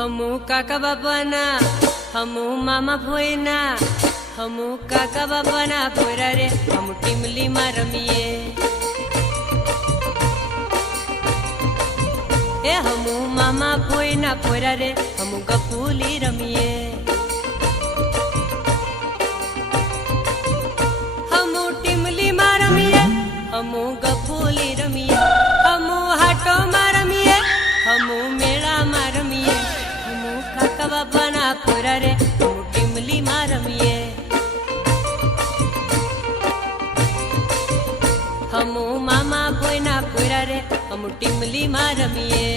हमू काका बापाना हमू मामा भोयना हमू काका बापाना भोयरा रे हम टीमली में रमीए ए हमू मामा भोयना भोयरा रे हमू गपूली रमीए हमू टीमली में रमीए हमू गपूली रमीए हमू हाटो में रमीए हमू मेला में रमीए हमू काका बापाना भोयरा रे हमू टीमली में रमीए हमू मामा भोयना भोयरा रे हमू टीमली में रमीए।